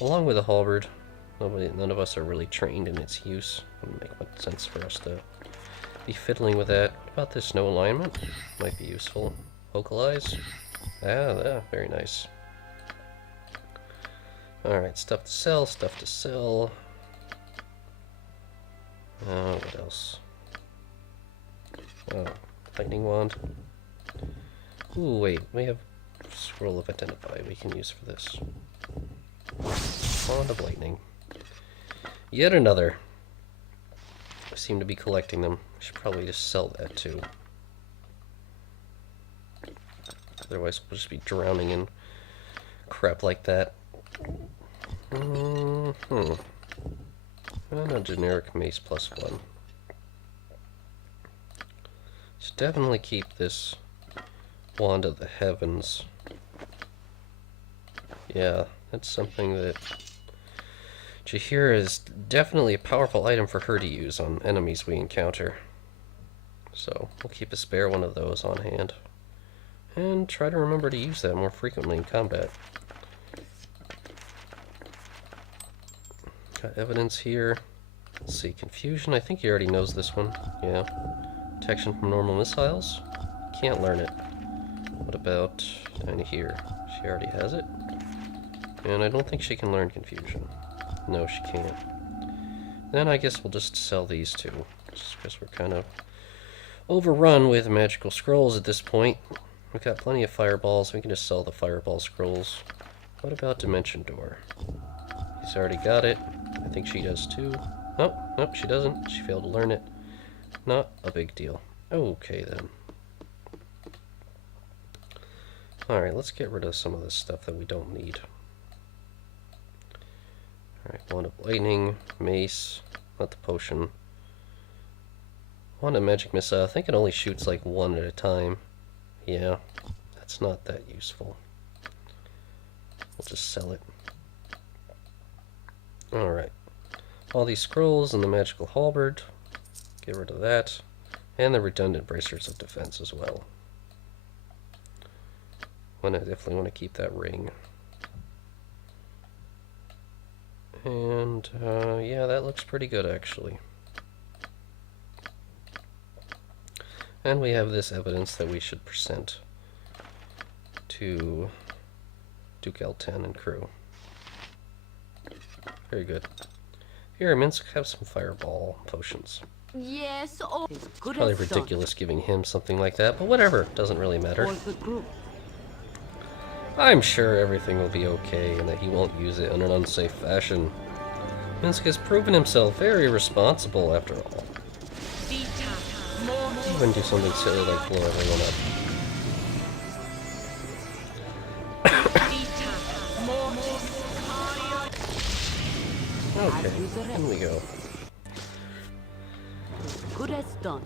along with a halberd. None of us are really trained in its use. It wouldn't make much sense for us to be fiddling with that. What about this? No alignment? Might be useful. Vocalize? Yeah, very nice. Alright, stuff to sell, stuff to sell. What else? Oh, lightning wand. Ooh, wait, we have scroll of identify we can use for this. Wand of lightning. Yet another. I seem to be collecting them. I should probably just sell that too. Otherwise we'll just be drowning in crap like that. And a generic mace +1. Should definitely keep this wand of the heavens. Yeah, that's something that Jaheira is definitely a powerful item for her to use on enemies we encounter. So we'll keep a spare one of those on hand. And try to remember to use that more frequently in combat. Got evidence here. Let's see, confusion. I think he already knows this one. Yeah. Protection from normal missiles. Can't learn it. What about down here? She already has it. And I don't think she can learn confusion. No, she can't. Then I guess we'll just sell these two. Just because we're kind of overrun with magical scrolls at this point. We've got plenty of fireballs. We can just sell the fireball scrolls. What about Dimension Door? He's already got it. I think she does too. Oh, nope, she doesn't. She failed to learn it. Not a big deal. Okay, then. Alright, let's get rid of some of this stuff that we don't need. Alright, wand of lightning, mace, not the potion. Wand of magic missile. I think it only shoots like one at a time. Yeah, that's not that useful. We'll just sell it. Alright. All these scrolls and the magical halberd. Get rid of that. And the redundant bracers of defense as well. I definitely want to keep that ring. And, yeah, that looks pretty good actually. And we have this evidence that we should present to Duke Eltan and crew. Very good. Here, Minsk, have some fireball potions. Yes, good. Probably ridiculous giving him something like that, but whatever, doesn't really matter. I'm sure everything will be okay and that he won't use it in an unsafe fashion. Minsk has proven himself very responsible after all. He wouldn't do something silly like blow everyone up. Okay, in we go. Good as done.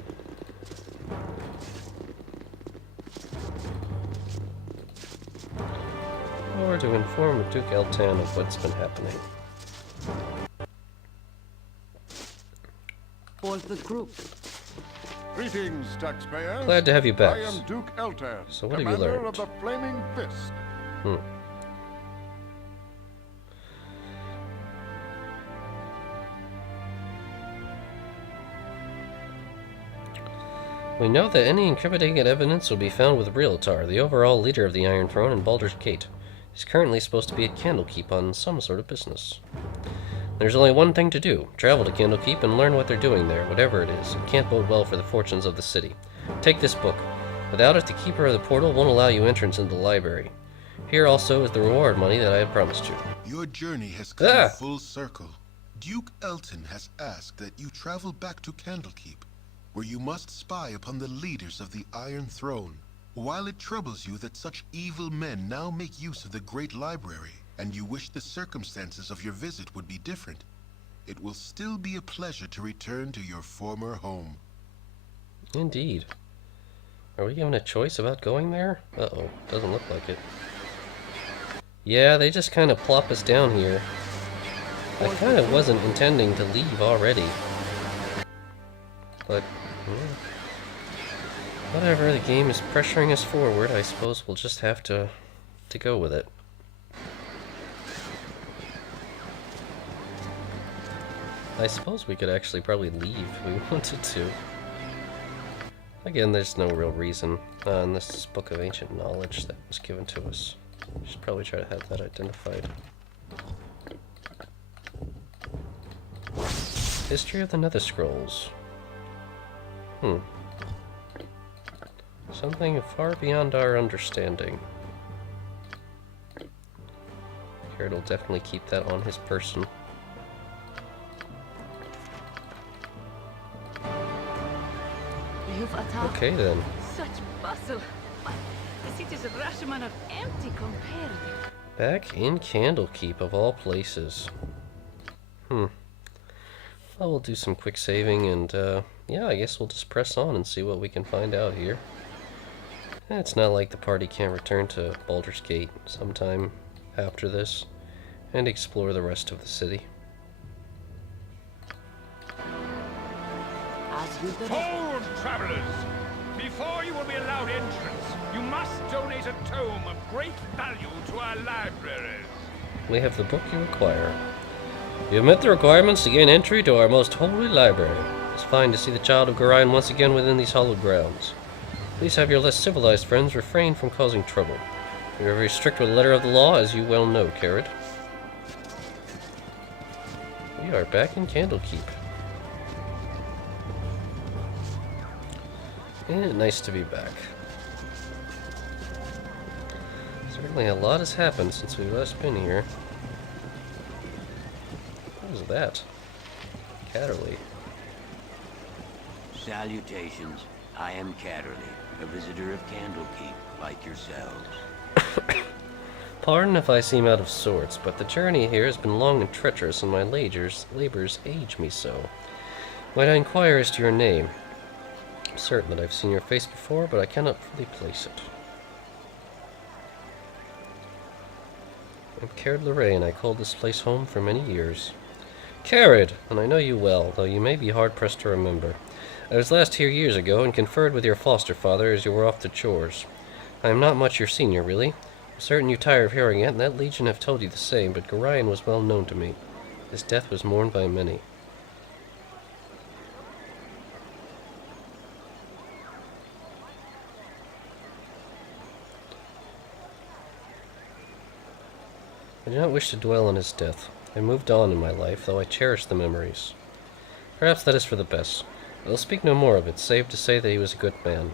Or to inform Duke Eltan of what's been happening. For the group. Greetings, taxpayers. Glad to have you back. I am Duke Eltan, So what have you commander learned? of the Flaming Fist. We know that any incriminating evidence will be found with Realtar, the overall leader of the Iron Throne and Baldur's Gate. He's currently supposed to be at Candlekeep on some sort of business. There's only one thing to do. Travel to Candlekeep and learn what they're doing there, whatever it is. It can't bode well for the fortunes of the city. Take this book. Without it, the keeper of the portal won't allow you entrance into the library. Here also is the reward money that I have promised you. Your journey has come full circle. Duke Eltan has asked that you travel back to Candlekeep, where you must spy upon the leaders of the Iron Throne. While it troubles you that such evil men now make use of the Great Library, and you wish the circumstances of your visit would be different, it will still be a pleasure to return to your former home. Indeed. Are we given a choice about going there? Uh-oh, doesn't look like it. Yeah, they just kind of plop us down here. I kind of wasn't intending to leave already. But, whatever, the game is pressuring us forward. I suppose we'll just have to go with it. I suppose we could actually probably leave if we wanted to. Again, there's no real reason. And this is Book of Ancient Knowledge that was given to us. We should probably try to have that identified. History of the Nether Scrolls. Something far beyond our understanding. Kered will definitely keep that on his person. Okay then. Such bustle. The city's Rashomon are empty compared. Back in Candlekeep of all places. Well, we'll do some quick saving and yeah, I guess we'll just press on and see what we can find out here. It's not like the party can't return to Baldur's Gate sometime after this and explore the rest of the city. Hold, travelers! Before you will be allowed entrance, you must donate a tome of great value to our libraries. We have the book you require. You have met the requirements to gain entry to our most holy library. It's fine to see the child of Gorion once again within these hallowed grounds. Please have your less civilized friends refrain from causing trouble. We are very strict with the letter of the law, as you well know, Kered. We are back in Candlekeep. Nice to be back. Certainly a lot has happened since we've last been here. What is that? Catterley. Salutations. I am Catterley, a visitor of Candlekeep, like yourselves. Pardon if I seem out of sorts, but the journey here has been long and treacherous, and my labors age me so. Might I inquire as to your name? I'm certain that I've seen your face before, but I cannot fully place it. I'm Kered Larae, and I called this place home for many years. Kered! And I know you well, though you may be hard-pressed to remember. I was last here years ago, and conferred with your foster father as you were off to chores. I am not much your senior, really. I'm certain you tire of hearing it, and that legion have told you the same, but Gorion was well known to me. His death was mourned by many. I do not wish to dwell on his death. I moved on in my life, though I cherish the memories. Perhaps that is for the best. I will speak no more of it, save to say that he was a good man.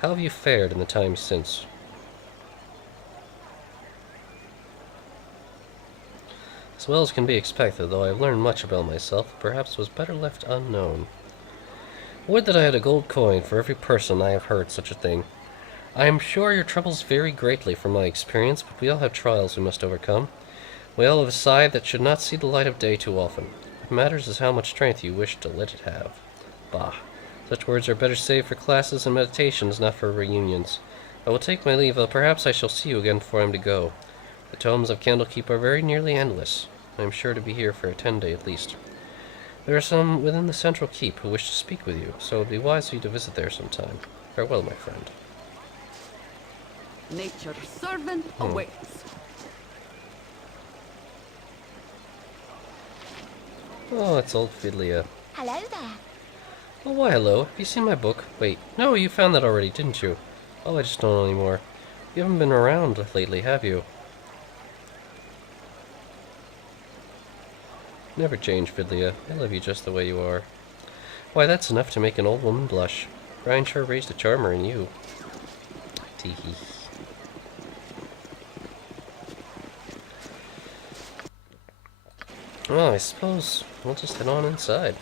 How have you fared in the time since? As well as can be expected, though I have learned much about myself, perhaps was better left unknown. Would that I had a gold coin for every person I have heard such a thing. I am sure your troubles vary greatly from my experience, but we all have trials we must overcome. We all have a side that should not see the light of day too often. What matters is how much strength you wish to let it have. Bah. Such words are better saved for classes and meditations, not for reunions. I will take my leave, though perhaps I shall see you again before I am to go. The tomes of Candlekeep are very nearly endless. I am sure to be here for a 10-day at least. There are some within the central keep who wish to speak with you, so it would be wise for you to visit there sometime. Farewell, my friend. Nature's servant awaits. Oh, it's old Fiddlia. Hello there. Oh, why hello. Have you seen my book? Wait, no, you found that already, didn't you? Oh, I just don't know anymore. You haven't been around lately, have you? Never change, Fiddlia. I love you just the way you are. Why, that's enough to make an old woman blush. Brian sure raised a charmer in you. Teehee. Well, I suppose we'll just head on inside.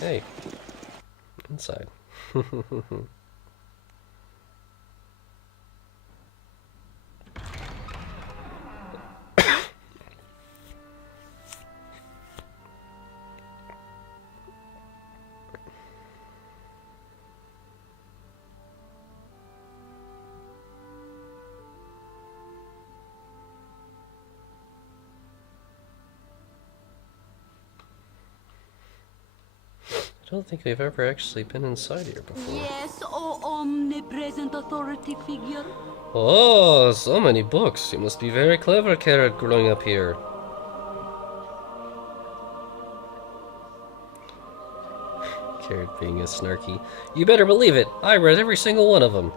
Hey. Inside. I don't think we've ever actually been inside here before. Yes, oh omnipresent authority figure. Oh, so many books. You must be very clever, Kered, growing up here. Kered being a snarky. You better believe it. I read every single one of them.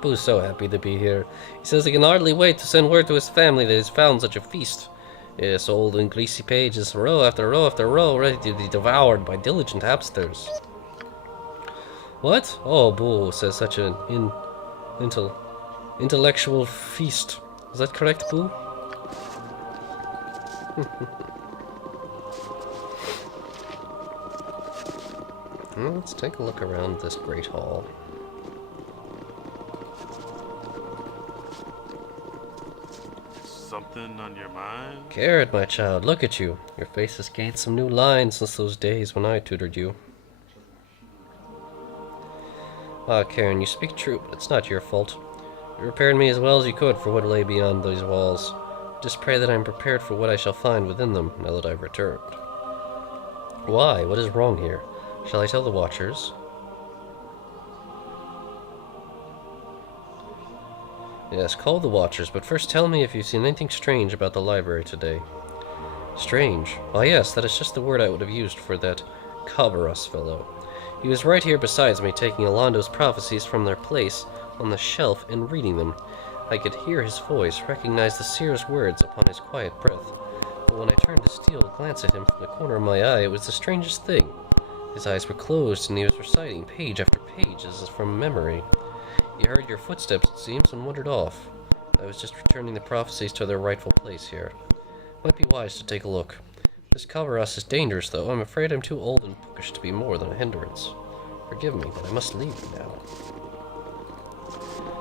Boo's so happy to be here. He says he can hardly wait to send word to his family that he's found such a feast. Yes, old and greasy pages, row after row after row, ready to be devoured by diligent hamsters. What? Oh, Boo says such an intellectual feast. Is that correct, Boo? Well, let's take a look around this great hall. Something on your mind? Kered, my child, look at you. Your face has gained some new lines since those days when I tutored you. Ah, Karen, you speak true, but it's not your fault. You prepared me as well as you could for what lay beyond these walls. Just pray that I am prepared for what I shall find within them, now that I've returned. Why? What is wrong here? Shall I tell the Watchers? Yes, call the Watchers, but first tell me if you've seen anything strange about the library today. Strange? Why yes, that is just the word I would have used for that Kabaros fellow. He was right here besides me, taking Alando's prophecies from their place on the shelf and reading them. I could hear his voice, recognize the seer's words upon his quiet breath. But when I turned to steal a glance at him from the corner of my eye, it was the strangest thing. His eyes were closed, and he was reciting page after page as from memory. He heard your footsteps, it seems, and wandered off. I was just returning the prophecies to their rightful place here. Might be wise to take a look. This Kabaros is dangerous, though. I'm afraid I'm too old and bookish to be more than a hindrance. Forgive me, but I must leave you now.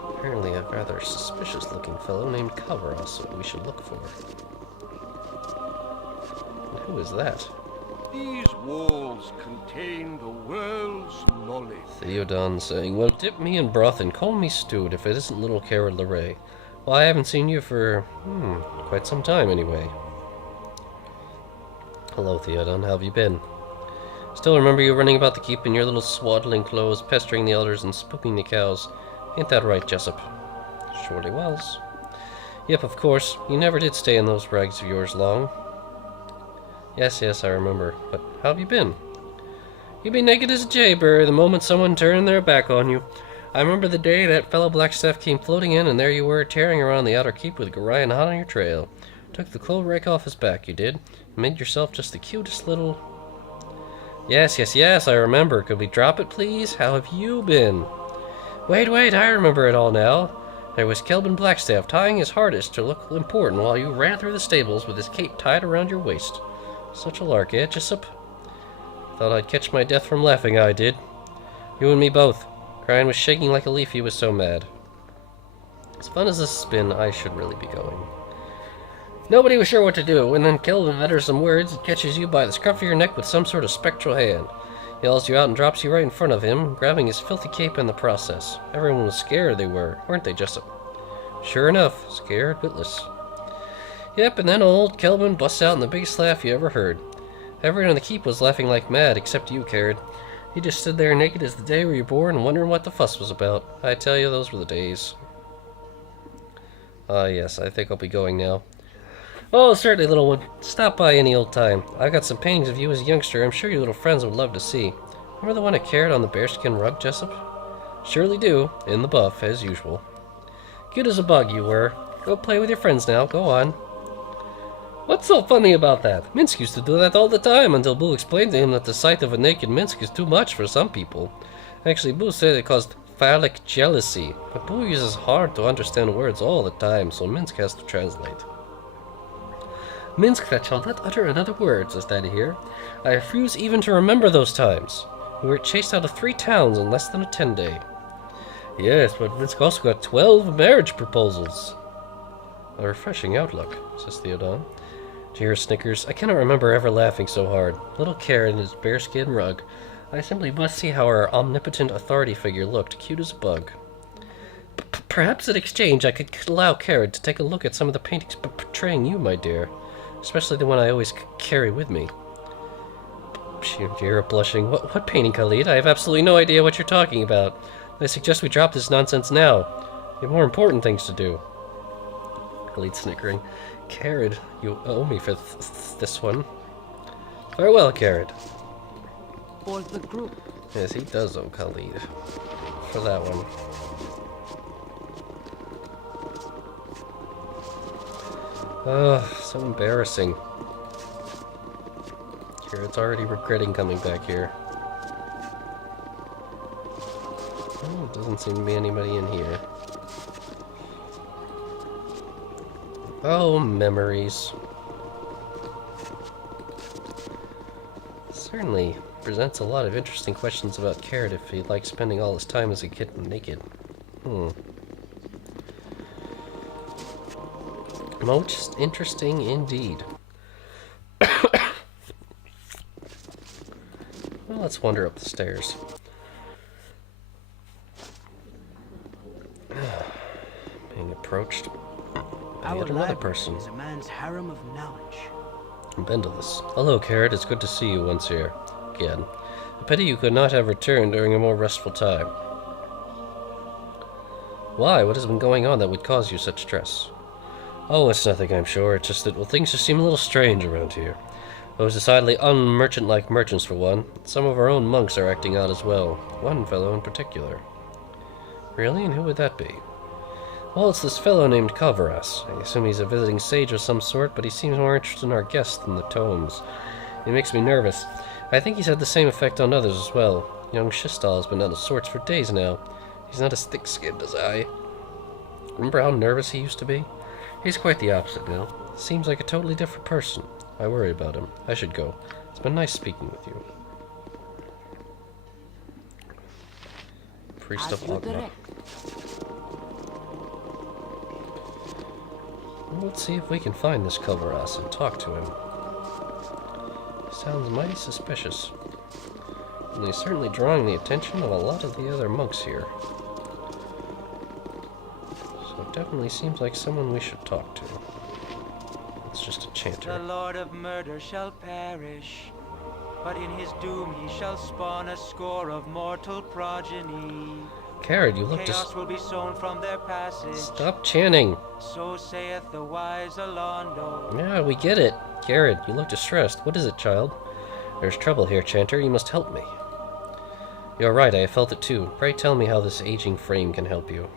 Apparently a rather suspicious-looking fellow named Kabaros that we should look for. And who is that? These walls contain the world's knowledge. Theodan saying, well, dip me in broth and call me stewed if it isn't little Kered Larae. Well, I haven't seen you for, quite some time anyway. Hello, Theodan, how have you been? Still remember you running about the keep in your little swaddling clothes, pestering the elders and spooking the cows. Ain't that right, Jessup? Surely was. Yep, of course. You never did stay in those rags of yours long. Yes, I remember. But how have you been? You'd be naked as a jayberry the moment someone turned their back on you. I remember the day that fellow Blackstaff came floating in, and there you were, tearing around the outer keep with Gorion hot on your trail. Took the clove rake off his back, you did. Made yourself just the cutest little... Yes, I remember. Could we drop it, please? How have you been? Wait, I remember it all now. There was Kelvin Blackstaff tying his hardest to look important while you ran through the stables with his cape tied around your waist. Such a lark, eh, Jessup? Thought I'd catch my death from laughing, I did. You and me both. Brian was shaking like a leaf, he was so mad. As fun as this has been, I should really be going. Nobody was sure what to do, and then Kelvin utters some words and catches you by the scruff of your neck with some sort of spectral hand. Yells you out and drops you right in front of him, grabbing his filthy cape in the process. Everyone was scared they were, weren't they, Jessup? Sure enough, scared witless. Yep, and then old Kelvin busts out in the biggest laugh you ever heard. Everyone in the keep was laughing like mad, except you, Kered. He just stood there naked as the day we were born, wondering what the fuss was about. I tell you, those were the days. Yes, I think I'll be going now. Oh, certainly, little one. Stop by any old time. I've got some paintings of you as a youngster I'm sure your little friends would love to see. Remember the one I carried on the bearskin rug, Jessup? Surely do, in the buff, as usual. Cute as a bug, you were. Go play with your friends now, go on. What's so funny about that? Minsk used to do that all the time until Boo explained to him that the sight of a naked Minsk is too much for some people. Actually, Boo said it caused phallic jealousy, but Boo uses hard to understand words all the time, so Minsk has to translate. Minsk that shall not utter another word, says Daddy here. I refuse even to remember those times. We were chased out of 3 towns in less than a 10-day. Yes, but Minsk also got 12 marriage proposals. A refreshing outlook, says Theodan. Jira snickers. I cannot remember ever laughing so hard. Little Kered in his bearskin rug. I simply must see how our omnipotent authority figure looked, cute as a bug. Perhaps in exchange I could allow Kered to take a look at some of the paintings portraying you, my dear. Especially the one I always carry with me. Jira blushing. What painting, Khalid? I have absolutely no idea what you're talking about. I suggest we drop this nonsense now. We have more important things to do. Khalid snickering. Kered, you owe me for this one. Farewell, Kered. for the group. Yes, he does owe Khalid for that one. Ugh, so embarrassing. Kered's already regretting coming back here. Oh, doesn't seem to be anybody in here. Oh, memories. Certainly presents a lot of interesting questions about Kered if he likes spending all his time as a kid naked. Most interesting indeed. Well, let's wander up the stairs. Being approached by yet another person. Is a man's harem of knowledge. Bendalus. Hello, Kered. It's good to see you once here. Again. A pity you could not have returned during a more restful time. Why? What has been going on that would cause you such stress? Oh, it's nothing, I'm sure. It's just that, well, things just seem a little strange around here. Those decidedly un-merchant-like merchants, for one. Some of our own monks are acting out as well. One fellow in particular. Really? And who would that be? Well, it's this fellow named Kalvaras. I assume he's a visiting sage of some sort, but he seems more interested in our guests than the tomes. It makes me nervous. I think he's had the same effect on others as well. Young Shistal has been out of sorts for days now. He's not as thick-skinned as I. Remember how nervous he used to be? He's quite the opposite now. Seems like a totally different person. I worry about him. I should go. It's been nice speaking with you. Priest of Ogma. Let's see if we can find this Kalvaras and talk to him. Sounds mighty suspicious. And he's certainly drawing the attention of a lot of the other monks here. So it definitely seems like someone we should talk to. It's just a chanter. The Lord of Murder shall perish, but in his doom he shall spawn a score of mortal progeny. Kered, you look Chaos will be sown from their passage. Stop chanting! So saith the wise Alondo. Yeah, we get it. Kered, you look distressed. What is it, child? There's trouble here, chanter. You must help me. You're right, I have felt it too. Pray tell me how this aging frame can help you.